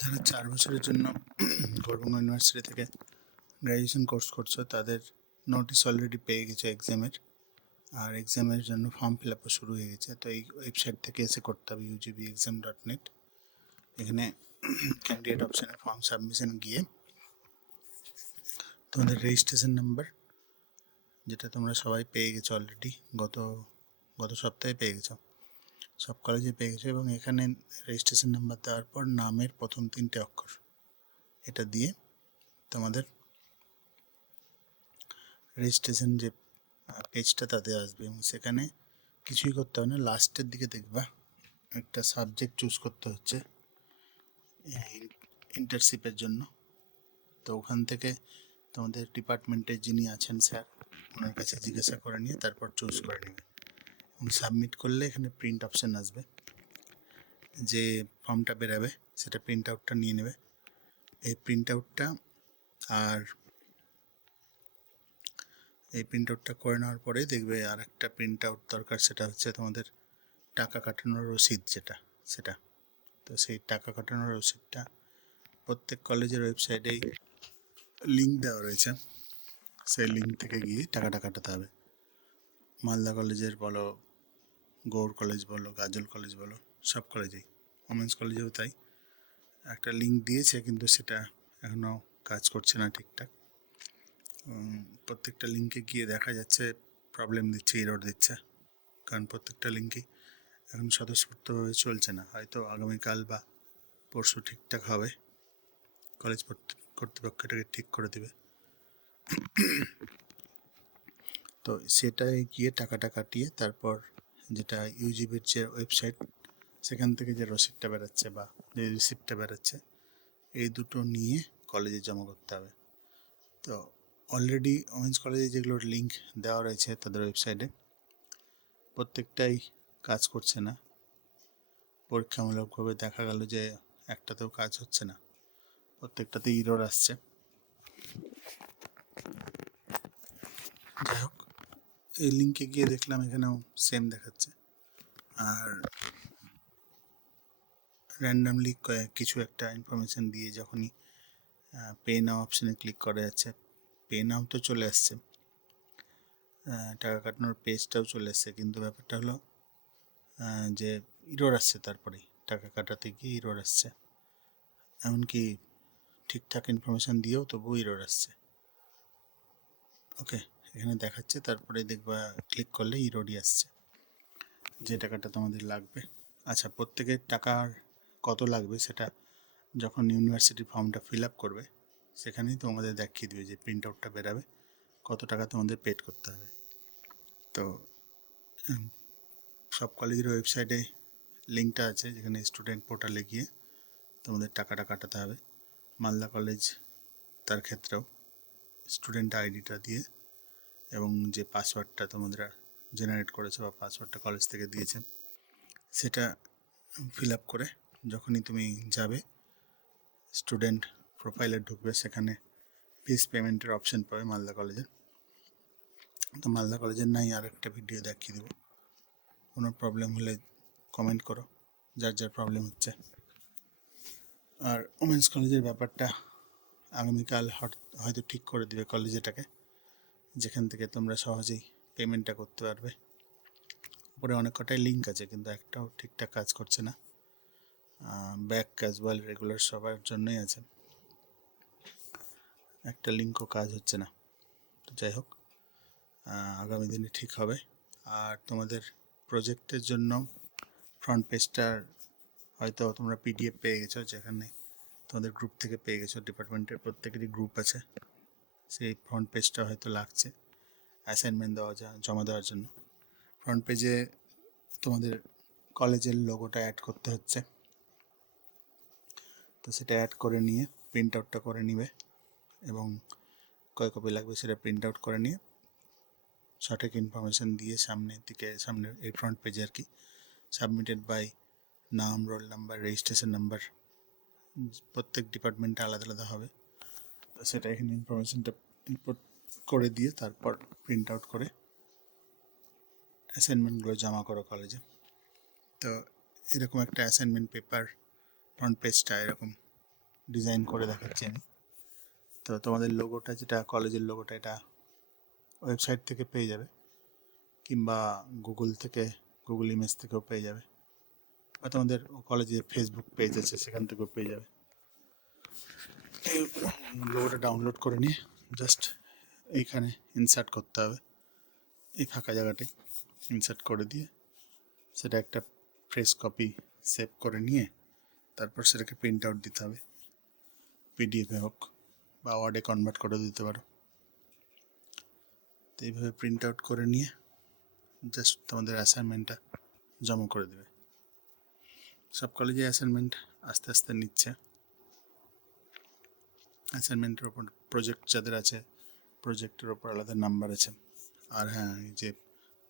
যারা 4 বছরের জন্য গৌড়বঙ্গ ইউনিভার্সিটি থেকে গ্র্যাজুয়েশন কোর্স করছো তাদের নোটিশ অলরেডি পেয়ে গেছো এক্সামের। আর এক্সামের জন্য ফর্ম ফিল আপও শুরু হয়ে গেছে। তো এই ওয়েবসাইট থেকে এসে করতে হবে ugvexam.net। এখানে ক্যান্ডিডেট অপশানে ফর্ম সাবমিশন গিয়ে তোমাদের রেজিস্ট্রেশন নাম্বার, যেটা তোমরা সবাই পেয়ে গেছো অলরেডি, গত গত সপ্তাহে পেয়ে গেছো, সব কলেজে পেয়ে গেছো। এবং এখানে রেজিস্ট্রেশন নাম্বার দেওয়ার পর নামের প্রথম 3টে অক্ষর এটা দিয়ে তোমাদের রেজিস্ট্রেশন যে পেজটা তাতে আসবে। এবং সেখানে কিছুই করতে হবে না, লাস্টের দিকে দেখবা একটা সাবজেক্ট চুজ করতে হচ্ছে ইন্টার্নশিপের জন্য। তো ওখান থেকে তোমাদের ডিপার্টমেন্টের যিনি আছেন স্যার, ওনার কাছে জিজ্ঞাসা করে নিয়ে তারপর চুজ করে নেবে এবং সাবমিট করলে এখানে প্রিন্ট অপশান আসবে। যে ফর্মটা বেরাবে সেটা প্রিন্ট আউটটা নিয়ে নেবে। এই প্রিন্ট আউটটা করে নেওয়ার পরে দেখবে আর একটা প্রিন্ট আউট দরকার, সেটা হচ্ছে তোমাদের টাকা কাটানোর রসিদ সেটা। তো সেই টাকা কাটানোর রসিদটা প্রত্যেক কলেজের ওয়েবসাইটেই লিঙ্ক দেওয়া রয়েছে, সেই লিঙ্ক থেকে গিয়ে টাকাটা কাটাতে হবে। মালদা কলেজের বলো, গৌড় কলেজ বলো, গাজল কলেজ বলো, সব কলেজেই, ওমেন্স কলেজেও তাই একটা লিঙ্ক দিয়েছে, কিন্তু সেটা এখনও কাজ করছে না ঠিকঠাক। প্রত্যেকটা লিঙ্কে গিয়ে দেখা যাচ্ছে প্রবলেম দিচ্ছে, এরর দিচ্ছে, কারণ প্রত্যেকটা লিঙ্কই এখন স্বতঃস্ফূর্তভাবে চলছে না। হয়তো আগামীকাল বা পরশু ঠিকঠাক হবে, কলেজ কর্তৃপক্ষ এটাকে ঠিক করে দেবে। তো সেটাই গিয়ে টাকাটা কাটিয়ে তারপর যেটা ইউজিবির যে ওয়েবসাইট, সেখান থেকে যে রসিদটা বেরোচ্ছে বা যে রিসিপ্টটা বেরোচ্ছে, এই দুটো নিয়ে কলেজে জমা করতে হবে। তো অলরেডি ওমেন্স কলেজে যেগুলোর লিঙ্ক দেওয়া রয়েছে তাদের ওয়েবসাইটে, প্রত্যেকটাই কাজ করছে না। পরীক্ষামূলকভাবে দেখা গেল যে একটাতেও কাজ হচ্ছে না, প্রত্যেকটাতে ইরর আসছে। যাই হোক, এই লিঙ্কে গিয়ে দেখলাম এখানেও সেম দেখাচ্ছে। আর র্যান্ডামলি কিছু একটা ইনফরমেশান দিয়ে যখনই পে নাও অপশানে ক্লিক করা যাচ্ছে, পে নাও তো চলে আসছে, টাকা কাটানোর পেজটাও চলে আসছে, কিন্তু ব্যাপারটা হলো যে ইরর আসছে, তারপরেই টাকা কাটাতে গিয়ে ইরর আসছে। এমনকি ঠিকঠাক ইনফরমেশান দিয়েও তবুও ইরর আসছে। ওকে, এখানে দেখাচ্ছে, তারপরে দেখবা ক্লিক করলে ইররই আসছে, যে টাকাটা তোমাদের লাগবে। আচ্ছা, প্রত্যেকের টাকার কত লাগবে সেটা যখন ইউনিভার্সিটি ফর্মটা ফিল আপ করবে সেখানেই তোমাদের দেখিয়ে দেবে, যে প্রিন্ট আউটটা বেরাবে কত টাকা তোমাদের পেড করতে হবে। তো সব কলেজের ওয়েবসাইটে লিঙ্কটা আছে, যেখানে স্টুডেন্ট পোর্টালে গিয়ে তোমাদের টাকাটা কাটাতে হবে। মালদা কলেজ তার ক্ষেত্রেও স্টুডেন্ট আইডিটা দিয়ে এবং যে পাসওয়ার্ডটা তোমরা জেনারেট করেছো বা পাসওয়ার্ডটা কলেজ থেকে দিয়েছে, সেটা ফিল আপ করে যখনই তুমি যাবে স্টুডেন্ট প্রোফাইলে ঢুকবে, সেখানে ফিস পেমেন্টের অপশান পাবে মালদা কলেজের। তো মালদা কলেজের নাই আর একটা ভিডিও দেখিয়ে দেবো। কোনো প্রবলেম হলে কমেন্ট করো, যার যার প্রবলেম হচ্ছে। আর ওমেন্স কলেজের ব্যাপারটা আগামীকাল হয়তো ঠিক করে দেবে কলেজেটাকে, যেখান থেকে তোমরা সহজেই পেমেন্টটা করতে পারবে। উপরে অনেক কটাই লিঙ্ক আছে, কিন্তু একটাও ঠিকঠাক কাজ করছে না। ব্যাক ক্যাজুয়াল রেগুলার সবার জন্যই আছে, একটা লিঙ্কও কাজ হচ্ছে না। তো যাই হোক, আগামী দিনে ঠিক হবে। আর তোমাদের প্রজেক্টের জন্য ফ্রন্ট পেজটার হয়তো তোমরা পিডিএফ পেয়ে গেছো, যেখানে তোমাদের গ্রুপ থেকে পেয়ে গেছো, ডিপার্টমেন্টের প্রত্যেকেরই গ্রুপ আছে। সেই ফ্রন্ট পেজটা হয়তো লাগছে অ্যাসাইনমেন্ট জমা দেওয়ার জন্য। ফ্রন্ট পেজে তোমাদের কলেজের লোগোটা অ্যাড করতে হচ্ছে, তো সেটা অ্যাড করে নিয়ে প্রিন্ট আউটটা করে নিবে এবং কয় কপি লাগবে সেটা প্রিন্ট আউট করে নিয়ে সঠিক ইনফরমেশান দিয়ে সামনের এই ফ্রন্ট পেজে আর কি সাবমিটেড বাই নাম, রোল নাম্বার, রেজিস্ট্রেশন নাম্বার, প্রত্যেক ডিপার্টমেন্টে আলাদা আলাদা হবে। তো সেটা এখানে ইনফরমেশানটা ইনপুট করে দিয়ে তারপর প্রিন্ট আউট করে অ্যাসাইনমেন্টগুলো জমা করো কলেজে। তো এরকম একটা অ্যাসাইনমেন্ট পেপার ফ্রন্ট পেজটা এরকম ডিজাইন করে দেখাচ্ছি আমি। তো তোমাদের লোগোটা, যেটা কলেজের লোগোটা, এটা ওয়েবসাইট থেকে পেয়ে যাবে, কিংবা গুগল ইমেজ থেকেও পেয়ে যাবে, বা তোমাদের কলেজে ফেসবুক পেজ আছে সেখান থেকেও পেয়ে যাবে। এই লোগোটা ডাউনলোড করে নিয়ে জাস্ট এইখানে ইনসার্ট করতে হবে, এই ফাঁকা জায়গাটায় ইনসার্ট করে দিয়ে সেটা একটা ফ্রেশ কপি সেভ করে নিয়ে তারপর সেটাকে প্রিন্ট আউট দিতে হবে, পিডিএফে হোক বা ওয়ার্ডে কনভার্ট করে দিতে পারো। তো এইভাবে প্রিন্ট আউট করে নিয়ে জাস্ট তোমাদের অ্যাসাইনমেন্টটা জমা করে দেবে। সব কলেজে অ্যাসাইনমেন্ট আস্তে আস্তে নিচ্ছে। অ্যাসাইনমেন্টের ওপর প্রজেক্ট যাদের আছে, প্রজেক্টের ওপর আলাদা নাম্বার আছে। আর হ্যাঁ, এই যে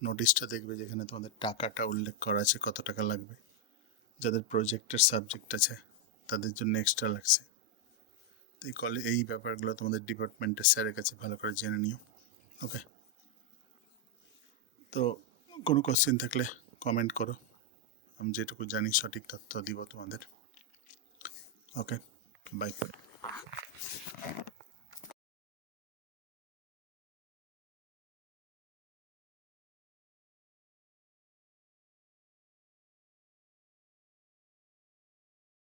নোটিশটা দেখবে যেখানে তোমাদের টাকাটা উল্লেখ করা আছে, কত টাকা লাগবে। যাদের প্রজেক্টের সাবজেক্ট আছে তাদের জন্য এক্সট্রা লাগছে। তো এই ব্যাপারগুলো তোমাদের ডিপার্টমেন্টের স্যারের কাছে ভালো করে জেনে নিও। ওকে, তো কোনো কোশ্চেন থাকলে কমেন্ট করো, আমি যেটুকু জানি সঠিক তথ্য দিব তোমাদের। ওকে, বাই।